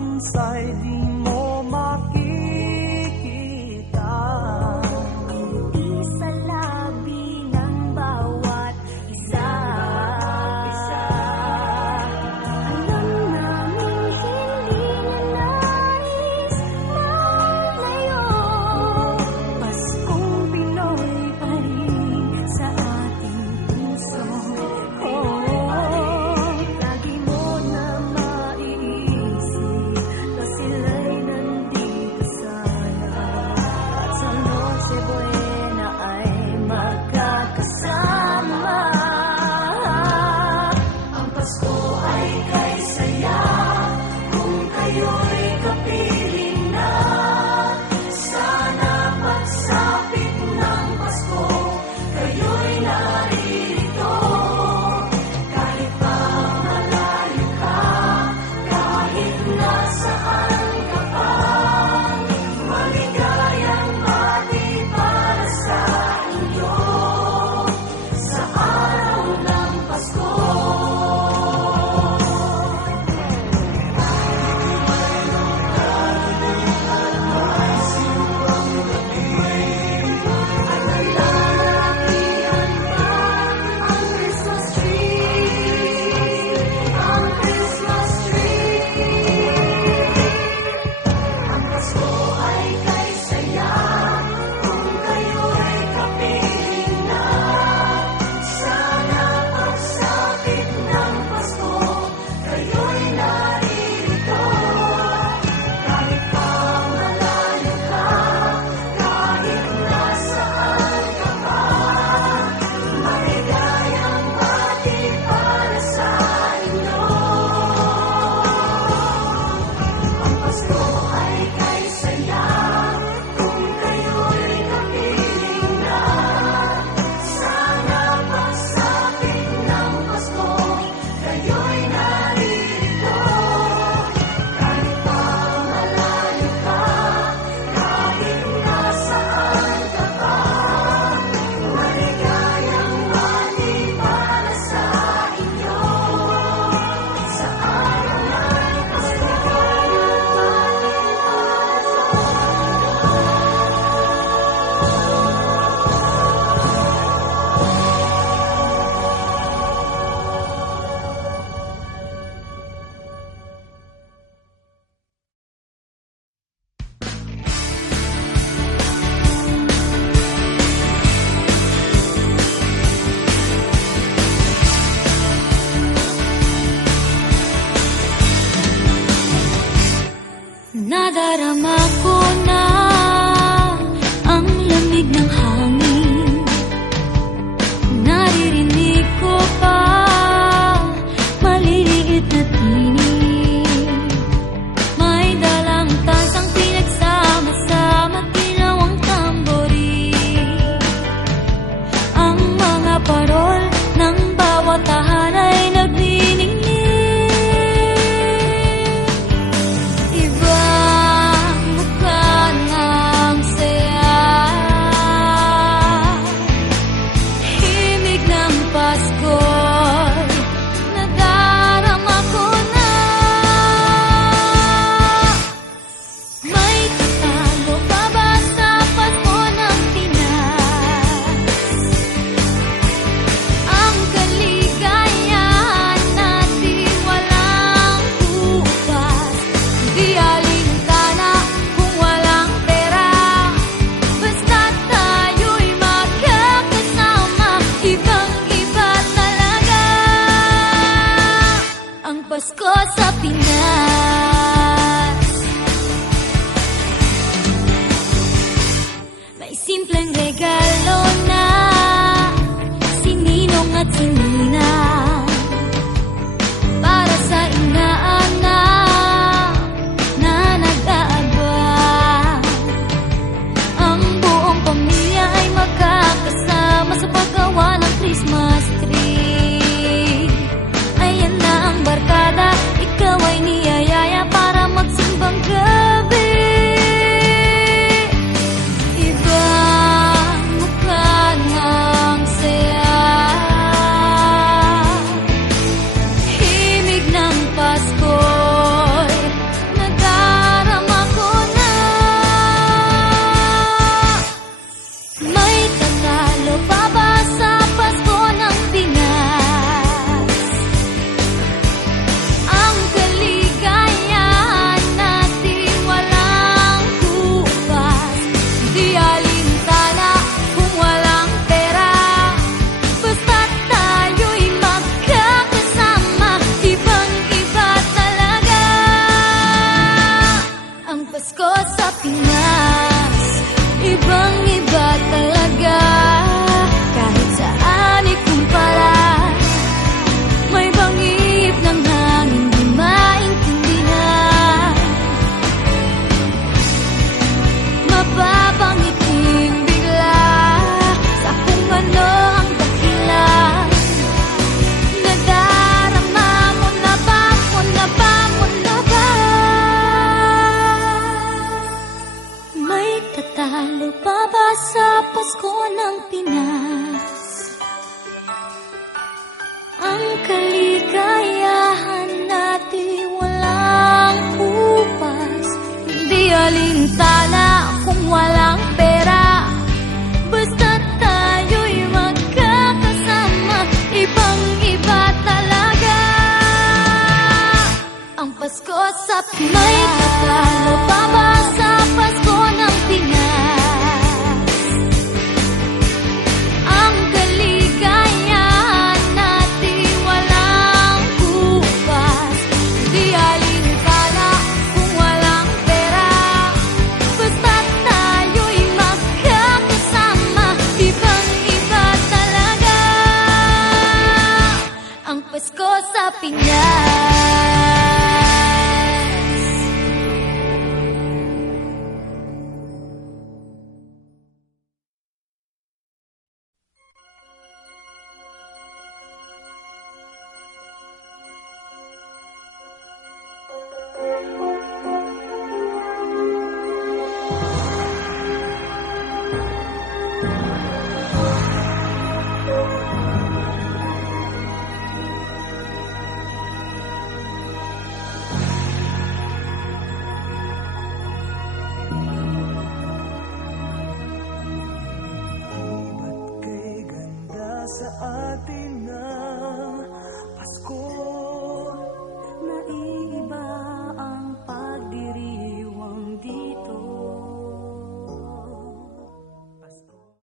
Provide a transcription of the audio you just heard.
bansa'y di mo makikita. Ngiti sa labi ng bawat isa. Alam naming hindi na nais malayo. Paskong Pinoy pa rin sa ating puso. Lagi mo na maiisip na sila'y nandito sana. At sa Noche Buena ay magkakasama. Ang Pasko ay kay saya kung kayo'y kapiling na. Sana pagsapit ng Pasko, kayo'y naririto. Kahit pa malayo ka, kahit nasaan ka pa, maligayang bati para sa inyo sa araw ng Pasko. Alalakihan pa ang Christmas tree, ang Christmas tree. Ang Pasko ay kay saya kung kayo'y kapiling na. Sana pagsapit ng Pasko, kayo'y naririto. Kahit pa malayo ka, kahit nasaan ka pa, maligayang bati para sa inyo. Ang Pasko ay kay saya kung kayo'y kapiling na. Sana pagsapit ng Pasko, kayo'y naririto. Kahit pa malayo ka, kahit nasaan ka pa, maligayang bati para sa inyo sa araw ng Pasko. Nadarama ko na ang lamig ng hangin. Naririnig ko pa maliliit na tinig. May dalang tansang pinagsama-sama, ginawang tamborin. Ang mga parol ng bawat tahan ay nagniningning. Ibang mukha ng saya, himig ng Pasko'y nadarama ko na. May tatalo pa ba sa Pasko ng Pinas? Ang kaligayahan natin walang bukas. Di alintana kung walang pera, basta't tayo'y magkakasama. Ibang-iba talaga ang Pasko sa Pinas. May simpleng regalo na sininong at sininang para sa inaanak na nag-aabang. Ang buong pamilya ay magkakasama sa paggawa ng Christmas tree. Ayan na ang barkada, alintana kung walang pera. Basta tayo'y magkakasama, ibang-iba talaga. Ang Pasko sa Pinoy, tatalo pa ba sa Pasko ng Pinas? Ang kaligayahan natin walang bukas. Di alintana kung walang pera. Basta tayo'y magkakasama, ibang-iba talaga. Ang Pasko sa Pinas.